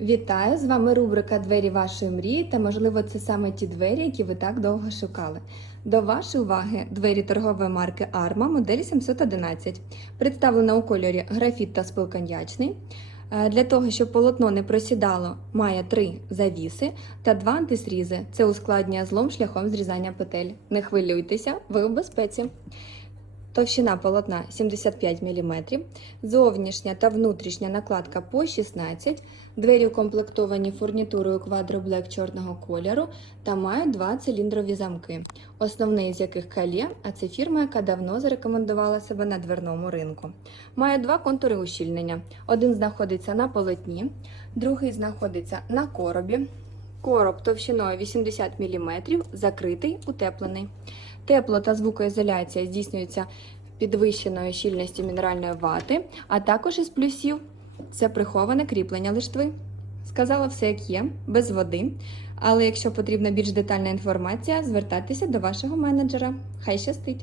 Вітаю! З вами рубрика Двері вашої мрії та, можливо, це саме ті двері, які ви так довго шукали. До вашої уваги двері торгової марки Arma модель 711. Представлена у кольорі графіт та спилконьячний. Е, Для того, щоб полотно не просідало, має три завіси та два антисрізи. Це ускладнює злом шляхом зрізання петель. Не хвилюйтеся, ви у безпеці. Товщина полотна 75 мм, зовнішня та внутрішня накладка по 16 Двері укомплектовані фурнітурою Black чорного кольору та мають два циліндрові замки, основний з яких калє, а це фірма, яка давно зарекомендувала себе на дверному ринку. Має два контури ущільнення. Один знаходиться на полотні, другий знаходиться на коробі. Короб товщиною 80 мм, закритий, утеплений. Тепло та звукоізоляція здійснюється підвищеною щільністю мінеральної вати, а також із плюсів це приховане кріплення лиштви. Сказала все як є, без води. Але якщо потрібна більш детальна інформація, звертайтеся до вашого менеджера. Хай щастить!